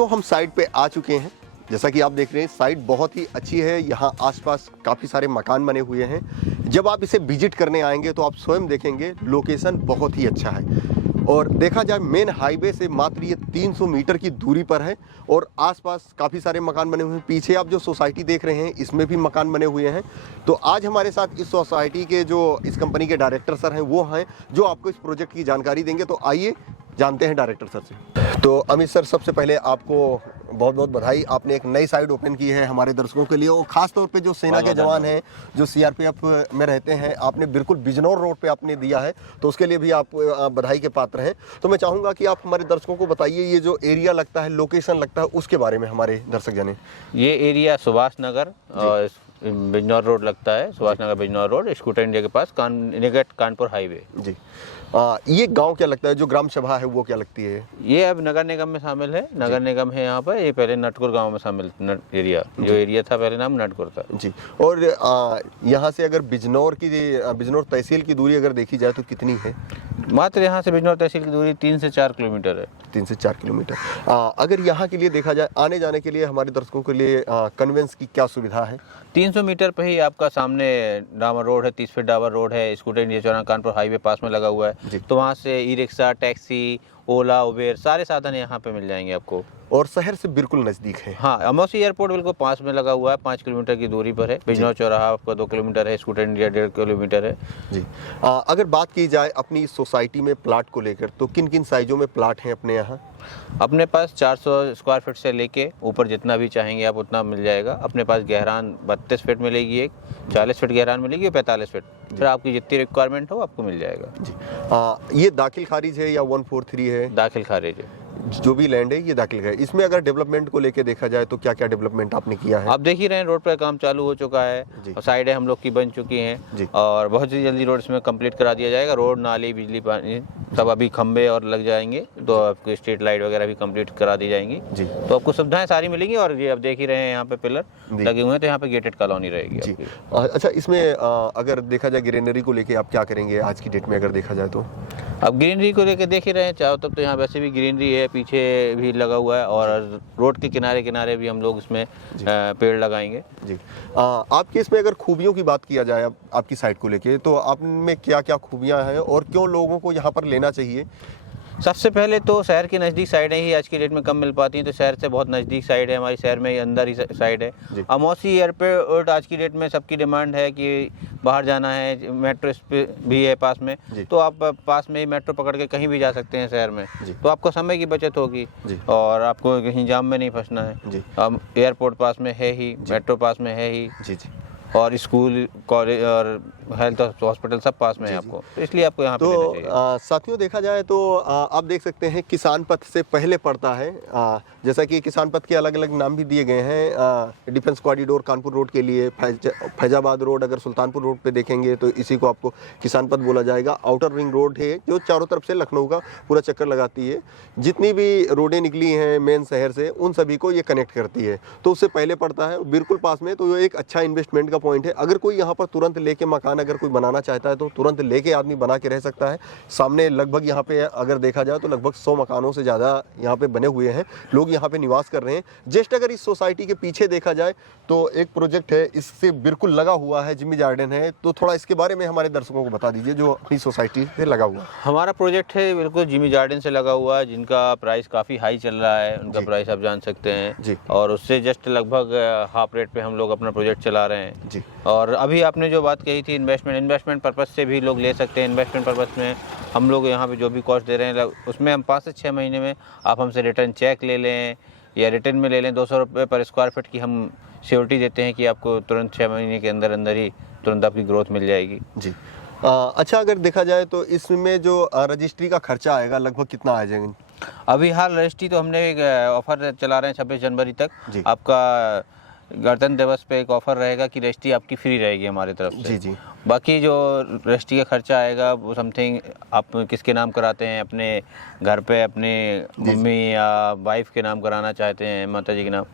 साथियों, हम साइट पे आ चुके हैं। जैसा कि आप देख रहे हैं, साइट बहुत ही अच्छी है। यहाँ आसपास काफ़ी सारे मकान बने हुए हैं। जब आप इसे विजिट करने आएंगे तो आप स्वयं देखेंगे लोकेशन बहुत ही अच्छा है। और देखा जाए मेन हाईवे से मात्र ये 300 मीटर की दूरी पर है और आसपास काफ़ी सारे मकान बने हुए हैं। पीछे आप जो सोसाइटी देख रहे हैं इसमें भी मकान बने हुए हैं। तो आज हमारे साथ इस सोसाइटी के जो इस कंपनी के डायरेक्टर सर हैं वो हैं जो आपको इस प्रोजेक्ट की जानकारी देंगे। तो आइए जानते हैं डायरेक्टर सर से। तो अमित सर, सबसे पहले आपको बहुत बहुत बधाई। आपने एक नई साइट ओपन की है हमारे दर्शकों के लिए, और खास तौर पे जो सेना के जवान हैं जो सीआरपीएफ में रहते हैं, आपने बिल्कुल बिजनौर रोड पे आपने दिया है, तो उसके लिए भी आप बधाई के पात्र हैं। तो मैं चाहूँगा कि आप हमारे दर्शकों को बताइए, ये जो एरिया लगता है, लोकेशन लगता है, उसके बारे में हमारे दर्शक जाने। ये एरिया सुभाष नगर और बिजनौर रोड लगता है। Subhash Nagar Bijnor road, scooter India के पास, निकट कानपुर हाईवे। जी। ये गांव क्या लगता है, जो ग्राम सभा है वो क्या लगती है? ये अब नगर निगम में शामिल है। नगर निगम है यहाँ पर। ये पहले नटकुर गांव में शामिल एरिया, जो एरिया था पहले नाम नटकुर था जी। और यहाँ से अगर बिजनौर तहसील की दूरी अगर देखी जाए तो कितनी है? मात्र यहाँ से बिजनौर तहसील की दूरी 3 से 4 किलोमीटर है। 3 से 4 किलोमीटर। अगर यहाँ के लिए देखा जाए, आने जाने के लिए हमारे दर्शकों के लिए कन्वेंस की क्या सुविधा है? 300 मीटर पे ही आपका सामने डामर रोड है, 30 फीट डामर रोड है। स्कूटर इंडिया चौराहा कानपुर हाईवे पास में लगा हुआ है। तो वहाँ से ई रिक्शा, टैक्सी, ओला, उबेर सारे साधन यहाँ पे मिल जाएंगे आपको। और शहर से बिल्कुल नज़दीक है। हाँ, अमौसी एयरपोर्ट बिल्कुल पास में लगा हुआ है। 5 किलोमीटर की दूरी पर है। बिजनौर चौराहा आपका 2 किलोमीटर है। स्कूटर इंडिया 1.5 किलोमीटर है जी। अगर बात की जाए अपनी सोसाइटी में प्लाट को लेकर, तो किन किन साइजों में प्लाट हैं अपने यहाँ? अपने पास 400 स्क्वायर फीट से लेके ऊपर जितना भी चाहेंगे आप उतना मिल जाएगा। अपने पास गहरान 32 फीट मिलेगी, एक 40 फीट गहरान मिलेगी और 45 फीट। फिर आपकी जितनी रिक्वायरमेंट हो आपको मिल जाएगा जी। ये दाखिल खारिज है या 143 है? दाखिल खारिज है। जो भी लैंड है ये दाखिल है। इसमें अगर डेवलपमेंट को लेके देखा जाए तो क्या क्या डेवलपमेंट आपने किया है? आप देख ही रहे हैं, रोड पर काम चालू हो चुका है और साइडें हम लोग की बन चुकी हैं और बहुत ही जल्दी रोड इसमें कंप्लीट करा दिया जाएगा। रोड, नाली, बिजली, पानी सब अभी खंबे और लग जाएंगे, तो आपको स्ट्रीट लाइट वगैरह भी कंप्लीट करा दी जाएंगी जी। तो आपको सुविधाएं सारी मिलेंगी। और ये आप देख ही रहे हैं, यहाँ पे पिलर लगे हुए हैं, तो यहाँ पे गेटेड कॉलोनी रहेगी जी। अच्छा, इसमें अगर देखा जाए ग्रीनरी को लेके आप क्या करेंगे आज की डेट में अगर देखा जाए तो? अब ग्रीनरी को लेकर देख ही रहे हैं, चारों तरफ तो यहाँ वैसे भी ग्रीनरी है, पीछे भी लगा हुआ है और रोड के किनारे किनारे भी हम लोग इसमें पेड़ लगाएंगे जी। आपके इसमें अगर खूबियों की बात किया जाए आपकी साइट को लेके, तो आप में क्या क्या खूबियां हैं और क्यों लोगों को यहाँ पर लेना चाहिए? सबसे पहले तो शहर की नज़दीक साइडें ही आज की डेट में कम मिल पाती हैं, तो शहर से बहुत नज़दीक साइड है हमारी, शहर में ही अंदर ही साइड है। अमौसी एयरपोर्ट आज की डेट में सबकी डिमांड है कि बाहर जाना है, मेट्रो भी है पास में, तो आप पास में ही मेट्रो पकड़ के कहीं भी जा सकते हैं शहर में। तो आपको समय की बचत होगी और आपको कहीं जाम में नहीं फंसना है। अब एयरपोर्ट पास में है ही, मेट्रो पास में है ही और स्कूल, कॉलेज और हेल्थ हॉस्पिटल सब पास में है आपको, तो इसलिए आपको यहाँ पे लेना चाहिए। साथियों, देखा जाए तो आप देख सकते हैं किसान पथ से पहले पड़ता है। जैसा कि किसान पथ के अलग अलग नाम भी दिए गए हैं। डिफेंस कॉरिडोर कानपुर रोड के लिए, फैजाबाद रोड अगर सुल्तानपुर रोड पे देखेंगे तो इसी को आपको किसान पथ बोला जाएगा। आउटर रिंग रोड है जो चारों तरफ से लखनऊ का पूरा चक्कर लगाती है। जितनी भी रोडें निकली हैं मेन शहर से, उन सभी को ये कनेक्ट करती है, तो उससे पहले पड़ता है बिल्कुल पास में। तो ये एक अच्छा इन्वेस्टमेंट का पॉइंट है। अगर कोई यहाँ पर तुरंत लेके मकान अगर कोई बनाना चाहता है तो तुरंत लेके आदमी बना के रह सकता है। सामने लगभग यहाँ पे अगर देखा जाए तो लगभग 100 मकानों से ज़्यादा यहाँ पे बने हुए हैं, लोग यहाँ पे निवास कर रहे हैं। जस्ट अगर इस सोसाइटी के पीछे देखा जाए तो एक प्रोजेक्ट है, इससे बिल्कुल लगा हुआ है, जिमी गार्डन है। तो थोड़ा इसके बारे में हमारे दर्शकों को बता दीजिए जो अपनी सोसाइटी से लगा हुआ है। हमारा प्रोजेक्ट है बिल्कुल जिमी गार्डन से लगा हुआ है, जिनका प्राइस काफ़ी हाई चल रहा है। उनका प्राइस आप जान सकते हैं और उससे जस्ट लगभग हाफ रेट पे हम लोग अपना प्रोजेक्ट चला रहे हैं जी। और अभी आपने जो बात कही थी इन्वेस्टमेंट पर्पज़ से भी लोग ले सकते हैं। इन्वेस्टमेंट पर्पज़ में हम लोग यहाँ पे जो भी कॉस्ट दे रहे हैं उसमें हम 5 से 6 महीने में आप हमसे रिटर्न चेक ले लें या रिटर्न में ले लें, 200 रुपये पर स्क्वायर फीट की हम सिक्योरिटी देते हैं कि आपको तुरंत 6 महीने के अंदर अंदर ही तुरंत आपकी ग्रोथ मिल जाएगी जी। अच्छा, अगर देखा जाए तो इसमें जो रजिस्ट्री का खर्चा आएगा लगभग कितना आ जाएगा? अभी हाल रजिस्ट्री तो हमने एक ऑफर चला रहे हैं 26 जनवरी तक। आपका गणतंत्र दिवस पे एक ऑफर रहेगा कि रजिस्ट्री आपकी फ्री रहेगी हमारी तरफ से जी। बाकी जो रजिस्ट्री का खर्चा आएगा वो समथिंग आप किसके नाम कराते हैं, अपने घर पे अपने मम्मी या वाइफ के नाम कराना चाहते हैं, माता जी के नाम,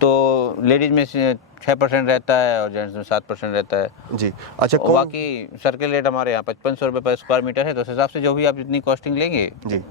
तो लेडीज में 6% रहता है और जेंट्स में 7% रहता है जी। अच्छा, बाकी सर्किल रेट हमारे यहाँ 5500 रुपये पर स्क्वायर मीटर है, तो उस हिसाब से जो भी आप जितनी कॉस्टिंग लेंगे जी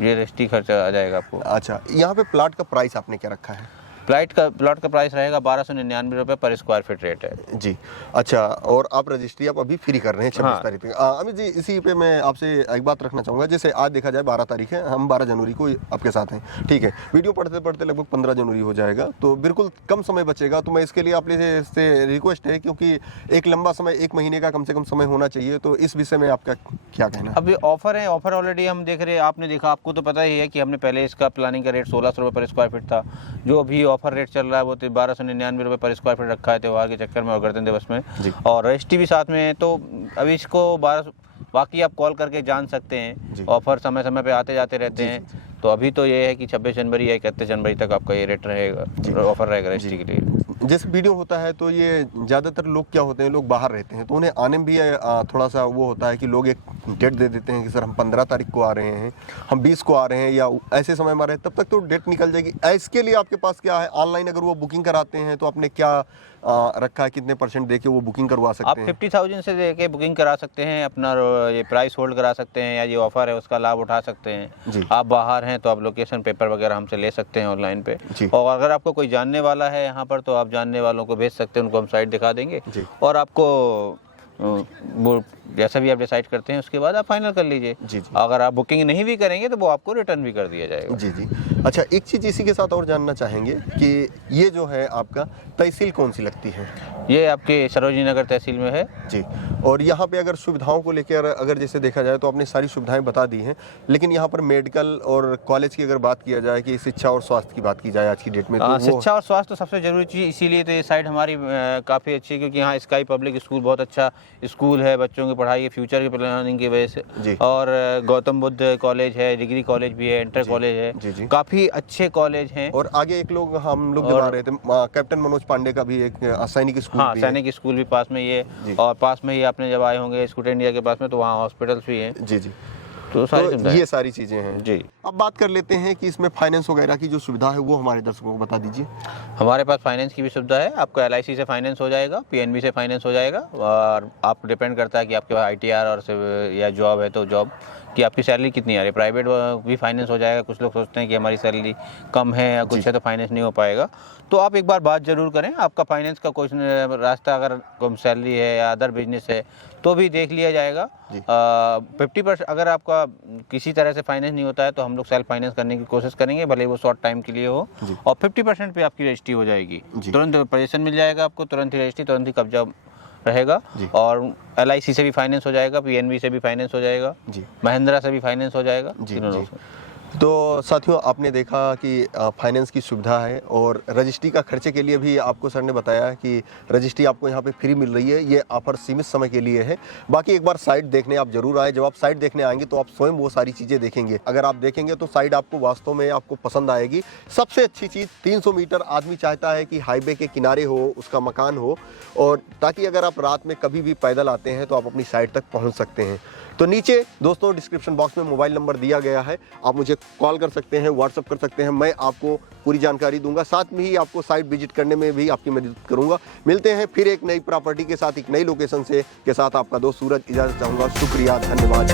ये रजिस्ट्री खर्चा आ जाएगा आपको। अच्छा, यहाँ पे प्लाट का प्राइस आपने क्या रखा है? प्लाट का प्राइस रहेगा 1299 रुपये पर स्क्वायर फीट रेट है जी। अच्छा, और आप रजिस्ट्री आप अभी फ्री कर रहे हैं 26 तारीख तक। अमित जी, इसी पे मैं आपसे एक बात रखना चाहूँगा। जैसे आज देखा जाए 12 तारीख है, हम 12 जनवरी को आपके साथ हैं, ठीक है। वीडियो पढ़ते पढ़ते लगभग 15 जनवरी हो जाएगा, तो बिल्कुल कम समय बचेगा। तो मैं इसके लिए आप से रिक्वेस्ट है, क्योंकि एक लंबा समय, 1 महीने का कम से कम समय होना चाहिए, तो इस विषय में आपका क्या कहना है? अभी ऑफर है, ऑफर ऑलरेडी हम देख रहे हैं, आपने देखा, आपको तो पता ही है कि हमने पहले इसका प्लानिंग का रेट 1600 रुपये पर स्क्वायर फीट था। जो अभी ऑफर रेट चल रहा है वो 1299 रुपये पर स्क्वायर फीट रखा है त्योहार के चक्कर में और गणतंत्र दिवस में, और रजिस्ट्री भी साथ में है। तो अभी इसको 12 बाकी आप कॉल करके जान सकते हैं, ऑफर समय समय पे आते जाते रहते हैं। तो अभी तो ये है कि 26 जनवरी या 31 जनवरी तक आपका ये रेट रहेगा, ऑफर रहेगा रजिस्ट्री के लिए। जैसे वीडियो होता है तो ये ज़्यादातर लोग क्या होते हैं, लोग बाहर रहते हैं, तो उन्हें आने में भी थोड़ा सा वो होता है कि लोग एक डेट दे देते हैं कि सर हम 15 तारीख को आ रहे हैं, हम 20 को आ रहे हैं, या ऐसे समय में आ रहे हैं, तब तक तो डेट निकल जाएगी। इसके लिए आपके पास क्या है? ऑनलाइन अगर वो बुकिंग कराते हैं तो आपने क्या रखा है, कितने % दे के वो बुकिंग करवा सकते आप हैं? 50,000 से दे के बुकिंग करा सकते हैं, अपना ये प्राइस होल्ड करा सकते हैं, या ये ऑफर है उसका लाभ उठा सकते हैं। आप बाहर हैं तो आप लोकेशन पेपर वगैरह हमसे ले सकते हैं ऑनलाइन पे। और अगर आपको कोई जानने वाला है यहाँ पर तो आप जानने वालों को भेज सकते हैं, उनको हम साइट दिखा देंगे, और आपको वो जैसा भी आप डिसाइड करते हैं उसके बाद आप फाइनल कर लीजिए। अगर आप बुकिंग नहीं भी करेंगे तो वो आपको रिटर्न भी कर दिया जाएगा। जी। अच्छा, एक चीज़ इसी के साथ और जानना चाहेंगे कि ये जो है आपका तहसील कौन सी लगती है? ये आपके सरोजनी नगर तहसील में है जी। और यहाँ पे अगर सुविधाओं को लेकर अगर जैसे देखा जाए तो आपने सारी सुविधाएं बता दी हैं, लेकिन यहाँ पर मेडिकल और कॉलेज की अगर बात किया जाए, कि शिक्षा और स्वास्थ्य की बात की जाए आज की डेट में, तो शिक्षा और स्वास्थ्य तो सबसे जरूरी चीज़, इसीलिए तो ये साइड हमारी काफ़ी अच्छी है, क्योंकि यहाँ स्काई पब्लिक स्कूल बहुत अच्छा स्कूल है बच्चों की पढ़ाई फ्यूचर की प्लानिंग की वजह से, और गौतम बुद्ध कॉलेज है, डिग्री कॉलेज भी है, इंटर कॉलेज है, काफ़ी अच्छे कॉलेज हैं। और आगे एक लोग हम लोग जब आ रहे थे, कैप्टन मनोज पांडे का भी एक सैनिक स्कूल, हाँ सैनिक स्कूल भी पास में ही है, और पास में ही आपने जब आए होंगे स्कूट इंडिया के पास में, तो वहाँ हॉस्पिटल्स भी हैं। जी। तो ये सारी चीज़ें हैं जी। अब बात कर लेते हैं कि इसमें फाइनेंस वगैरह की जो सुविधा है वो हमारे दर्शकों को बता दीजिए। हमारे पास फाइनेंस की भी सुविधा है, आपका LIC से फाइनेंस हो जाएगा, PNB से फाइनेंस हो जाएगा, और आप डिपेंड करता है कि आपके पास ITR और या जॉब है तो जॉब कि आपकी सैलरी कितनी आ रही है। प्राइवेट भी फाइनेंस हो जाएगा। कुछ लोग सोचते हैं कि हमारी सैलरी कम है या कुछ है तो फाइनेंस नहीं हो पाएगा, तो आप एक बार बात ज़रूर करें। आपका फाइनेंस का कोई रास्ता अगर कम सैलरी है या अदर बिजनेस है तो भी देख लिया जाएगा। 50% अगर आपका किसी तरह से फाइनेंस नहीं होता है तो हम लोग सेल्फ फाइनेंस करने की कोशिश करेंगे, भले वो शॉर्ट टाइम के लिए हो, और 50% पे आपकी रजिस्ट्री हो जाएगी। तुरंत पोजीशन मिल जाएगा आपको, तुरंत ही रजिस्ट्री, तुरंत ही कब्जा रहेगा। और LIC से भी फाइनेंस हो जाएगा, PNB से भी फाइनेंस हो जाएगा, महिंद्रा से भी फाइनेंस हो जाएगा। तो साथियों, आपने देखा कि फाइनेंस की सुविधा है, और रजिस्ट्री का खर्चे के लिए भी आपको सर ने बताया कि रजिस्ट्री आपको यहाँ पे फ्री मिल रही है। ये ऑफर सीमित समय के लिए है। बाकी एक बार साइट देखने आप जरूर आए। जब आप साइट देखने आएंगे तो आप स्वयं वो सारी चीज़ें देखेंगे। अगर आप देखेंगे तो साइट आपको वास्तव में आपको पसंद आएगी। सबसे अच्छी चीज़ 300 मीटर आदमी चाहता है कि हाईवे के किनारे हो, उसका मकान हो, और ताकि अगर आप रात में कभी भी पैदल आते हैं तो आप अपनी साइट तक पहुँच सकते हैं। तो नीचे दोस्तों डिस्क्रिप्शन बॉक्स में मोबाइल नंबर दिया गया है, आप मुझे कॉल कर सकते हैं, व्हाट्सअप कर सकते हैं, मैं आपको पूरी जानकारी दूंगा। साथ में ही आपको साइट विजिट करने में भी आपकी मदद करूंगा। मिलते हैं फिर एक नई प्रॉपर्टी के साथ, एक नई लोकेशन से के साथ। आपका दोस्त सूरज इजाज़त चाहूँगा। शुक्रिया, धन्यवाद।